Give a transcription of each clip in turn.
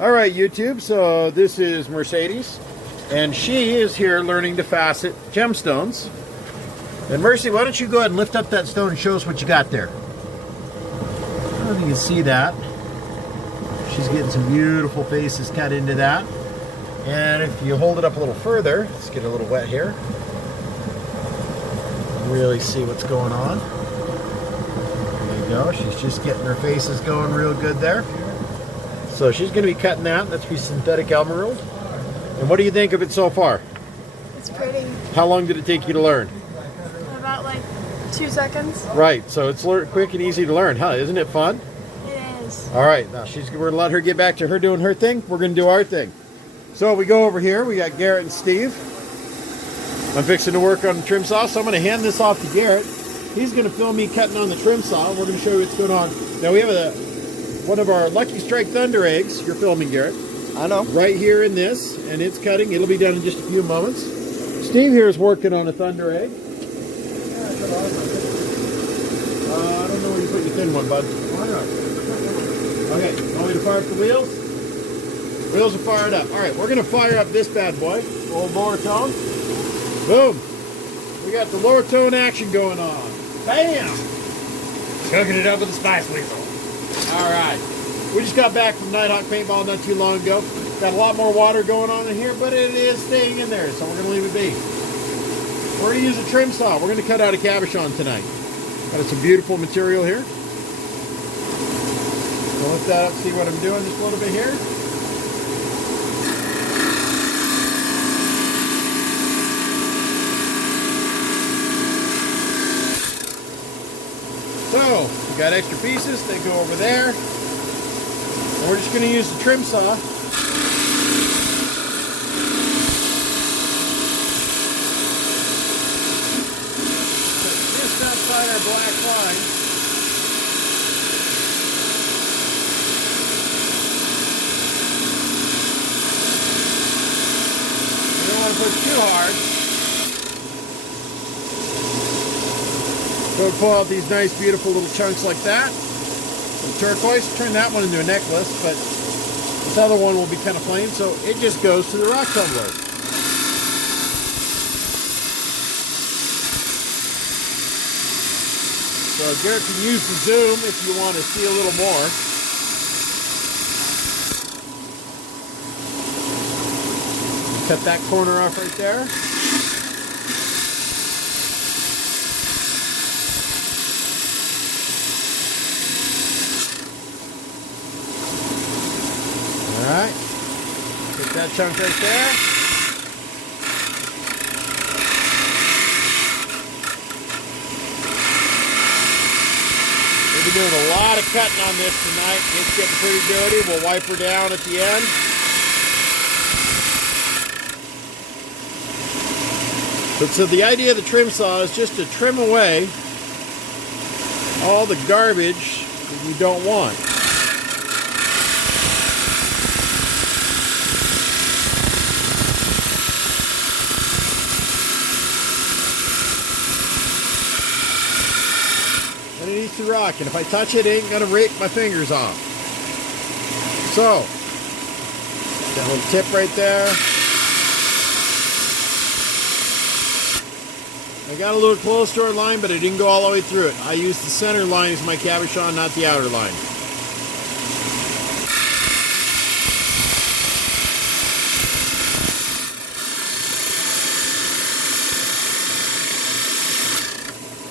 All right, YouTube, so this is Mercedes, and she is here learning to facet gemstones. And Mercy, why don't you go ahead and lift up that stone and show us what you got there. I don't know if you can see that. She's getting some beautiful faces cut into that. And if you hold it up a little further, let's get a little wet here. Really see what's going on. There you go. She's just getting her faces going real good there. So she's going to be cutting that. That's be synthetic emerald. And what do you think of it so far? It's pretty. How long did it take you to learn? About like 2 seconds. Right. So it's quick and easy to learn, huh? Isn't it fun? It is. All right. Now we're going to let her get back to her doing her thing. We're going to do our thing. So we go over here. We got Garrett and Steve. I'm fixing to work on the trim saw, so I'm going to hand this off to Garrett. He's going to film me cutting on the trim saw. We're going to show you what's going on. Now we have one of our Lucky Strike Thunder eggs. You're filming, Garrett. I know. Right here in this, and it's cutting. It'll be done in just a few moments. Steve here is working on a Thunder egg. I don't know where you put your thin one, bud. Okay, want me to fire up the wheels? Wheels are fired up. All right, we're going to fire up this bad boy. Old lower tone. Boom. We got the lower tone action going on. Bam! Cooking it up with the spice weasel. All right. We just got back from Nighthawk Paintball not too long ago. Got a lot more water going on in here, but it is staying in there, so we're going to leave it be. We're going to use a trim saw. We're going to cut out a cabochon tonight. Got some beautiful material here. So lift that up, see what I'm doing just a little bit here. So, we got extra pieces, they go over there. And we're just going to use the trim saw. Just outside our black line. You don't want to push too hard. So we'll pull out these nice, beautiful little chunks like that. Some turquoise, turn that one into a necklace, but this other one will be kind of plain, so it just goes to the rock tumbler. So Garrett can use the zoom if you want to see a little more. Cut that corner off right there. Alright, get that chunk right there. We'll be doing a lot of cutting on this tonight. It's getting pretty dirty. We'll wipe her down at the end. But so the idea of the trim saw is just to trim away all the garbage that you don't want. Underneath the rock, and if I touch it, it ain't gonna rake my fingers off. So, that little tip right there. I got a little close to our line, but I didn't go all the way through it. I used the center line as my cabochon, not the outer line.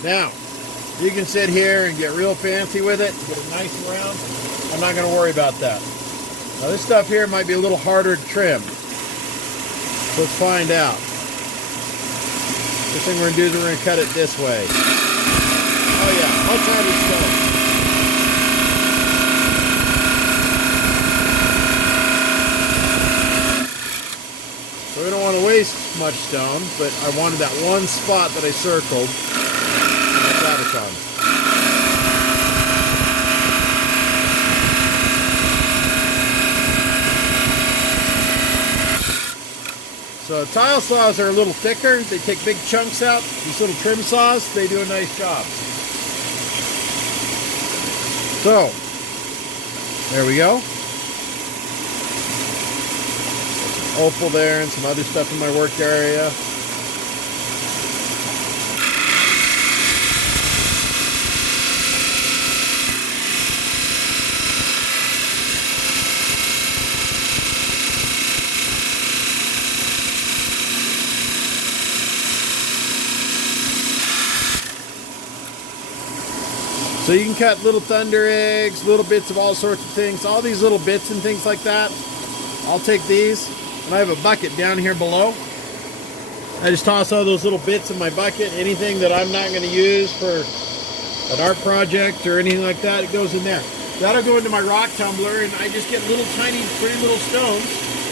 Now, you can sit here and get real fancy with it, get it nice and round. I'm not going to worry about that. Now this stuff here might be a little harder to trim. So let's find out. First thing we're going to do is we're going to cut it this way. Oh yeah, much harder stone. So we don't want to waste much stone, but I wanted that one spot that I circled. So tile saws are a little thicker. They take big chunks out. These little trim saws, they do a nice job. So, there we go. opal there and some other stuff in my work area. So you can cut little thunder eggs, little bits of all sorts of things, all these little bits and things like that. I'll take these, and I have a bucket down here below. I just toss all those little bits in my bucket. Anything that I'm not going to use for an art project or anything like that, it goes in there. That'll go into my rock tumbler, and I just get little tiny, pretty little stones,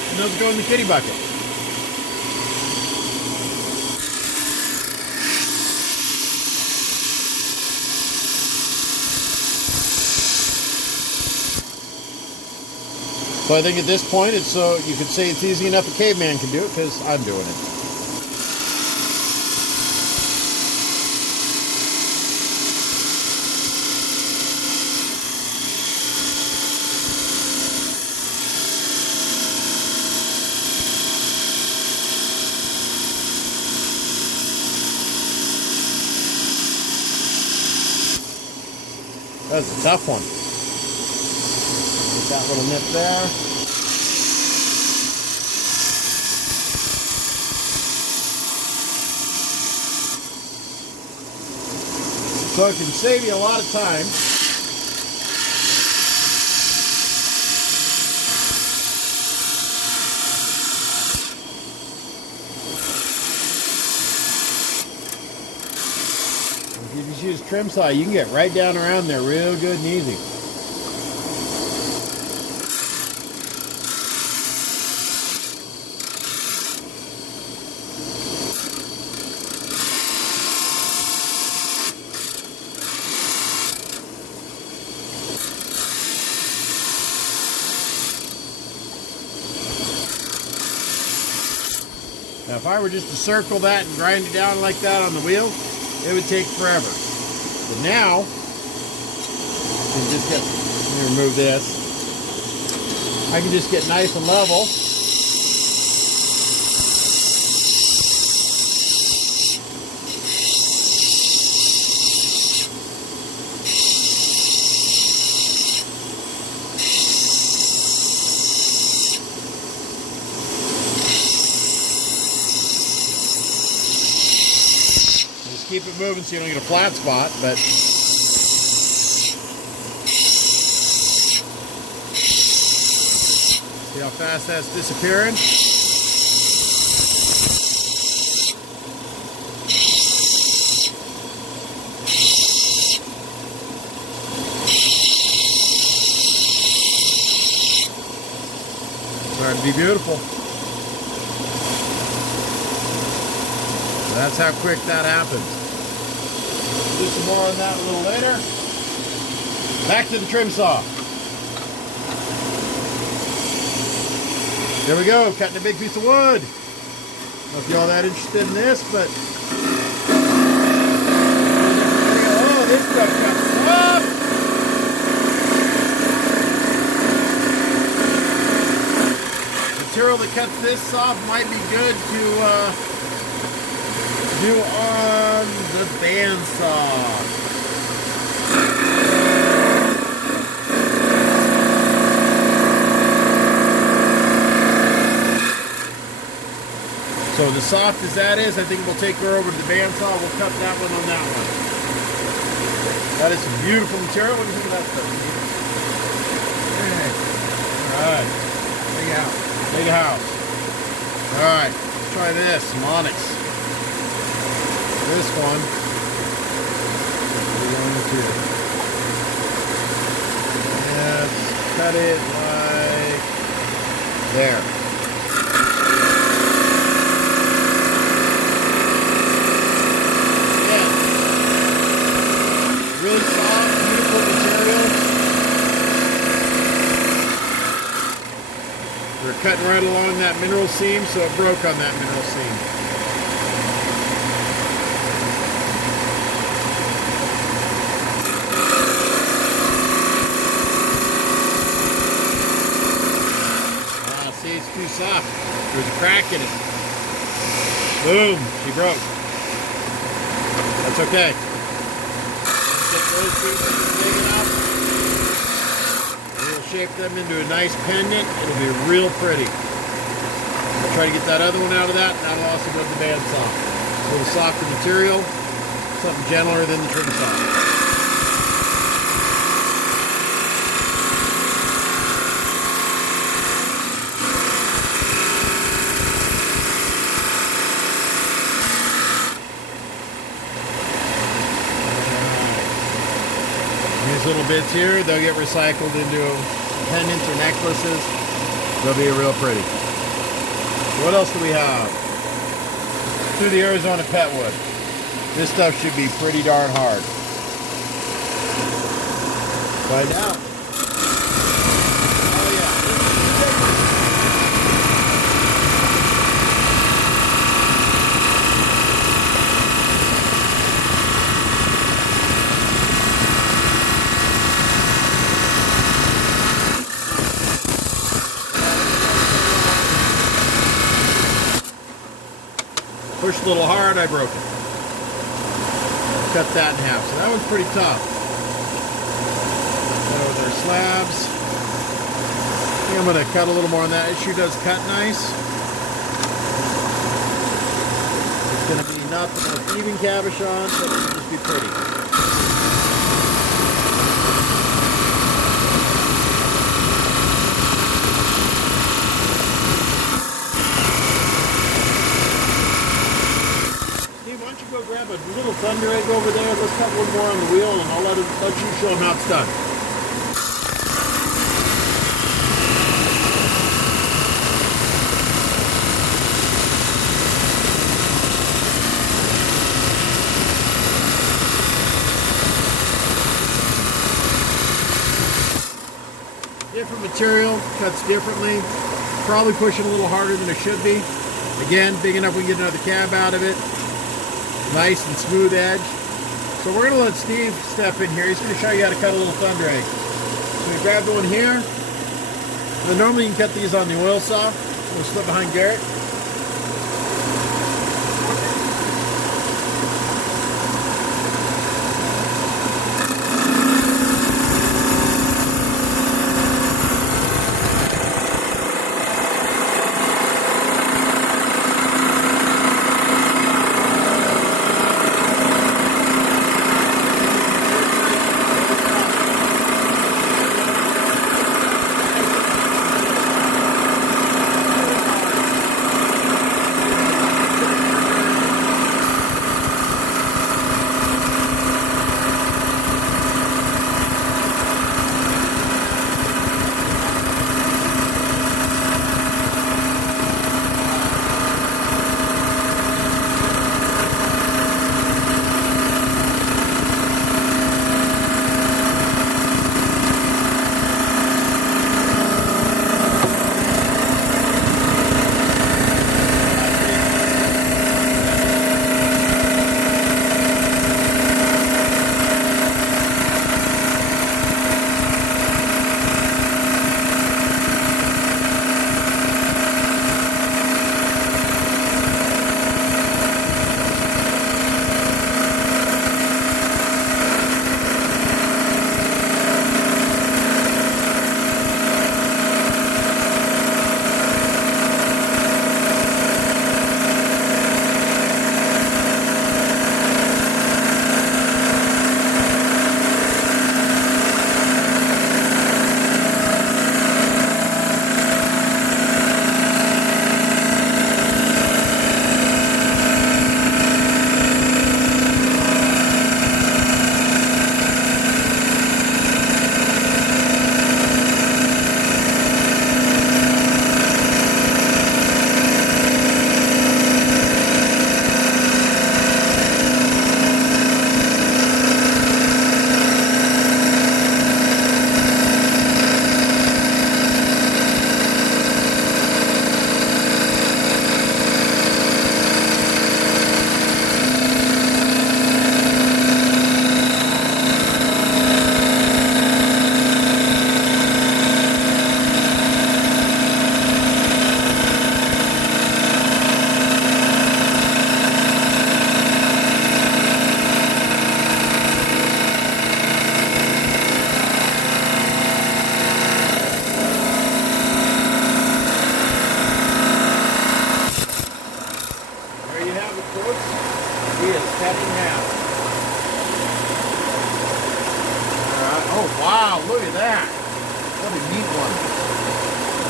and those go in the kitty bucket. So I think at this point, it's so you could say it's easy enough a caveman can do it, because I'm doing it. That's a tough one. Get that little nip there. So it can save you a lot of time. If you just use trim saw, you can get right down around there real good and easy. Now, if I were just to circle that and grind it down like that on the wheel, it would take forever. But now, I can just get, let me remove this. I can just get nice and level. Keep it moving so you don't get a flat spot, but see how fast that's disappearing? Starting to be beautiful. That's how quick that happens. Do some more on that a little later. Back to the trim saw. There we go, cutting a big piece of wood. I don't know if you're all that interested in this, but oh, this stuff cuts off. Material that cuts this off might be good to do on the bandsaw. So the soft as that is, I think we'll take her over to the bandsaw. We'll cut that one on that one. That is some beautiful material. What do you think of that stuff? Alright. Big house. Big house. Alright. Let's try this. Some onyx. This one, we're going to let's cut it like there. Yeah, really soft, beautiful material. We're cutting right along that mineral seam, so it broke on that mineral seam. soft. There's a crack in it. Boom, she broke. That's okay. Get those pieces big enough. We'll shape them into a nice pendant. It'll be real pretty. I'll try to get that other one out of that, and that'll also go to the bandsaw. A little softer material, something gentler than the trim saw. These little bits here, they'll get recycled into pendants or necklaces. They'll be real pretty. What else do we have? Through the Arizona Petwood. This stuff should be pretty darn hard. Find out. Oh yeah. Pushed a little hard, I broke it. Cut that in half. So that one's pretty tough. Go with our slabs. I think I'm going to cut a little more on that. It sure does cut nice. It's going to be not the most even cabochon, but it'll just be pretty. Go grab a little thunder egg over there. Let's cut one more on the wheel, and I'll let you show them how it's done. Different material, cuts differently. Probably pushing a little harder than it should be. Again, big enough we can get another cab out of it. Nice and smooth edge. So we're going to let Steve step in here. He's going to show you how to cut a little thunder egg. So we grab the one here. Now normally you can cut these on the oil saw. We'll slip behind Garrett.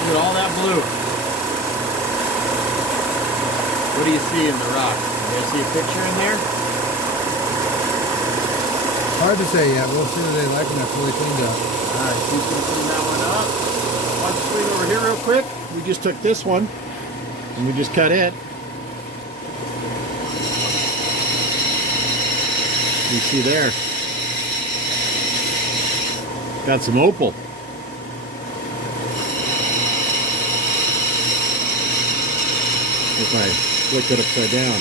Look at all that blue. What do you see in the rock? Do you see a picture in there? Hard to say yet. We'll see what they like when they're fully cleaned up. Alright, she's going to clean that one up. Why don't you swing over here real quick? We just took this one and we just cut it. You see there. Got some opal. If I flick it upside down.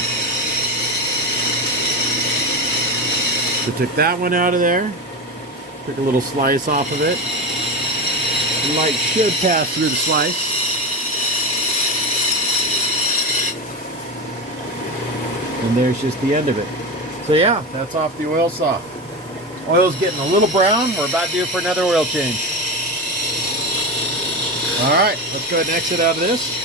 So took that one out of there. Took a little slice off of it. The light should pass through the slice. And there's just the end of it. So yeah, that's off the oil saw. Oil's getting a little brown. We're about due for another oil change. All right, let's go ahead and exit out of this.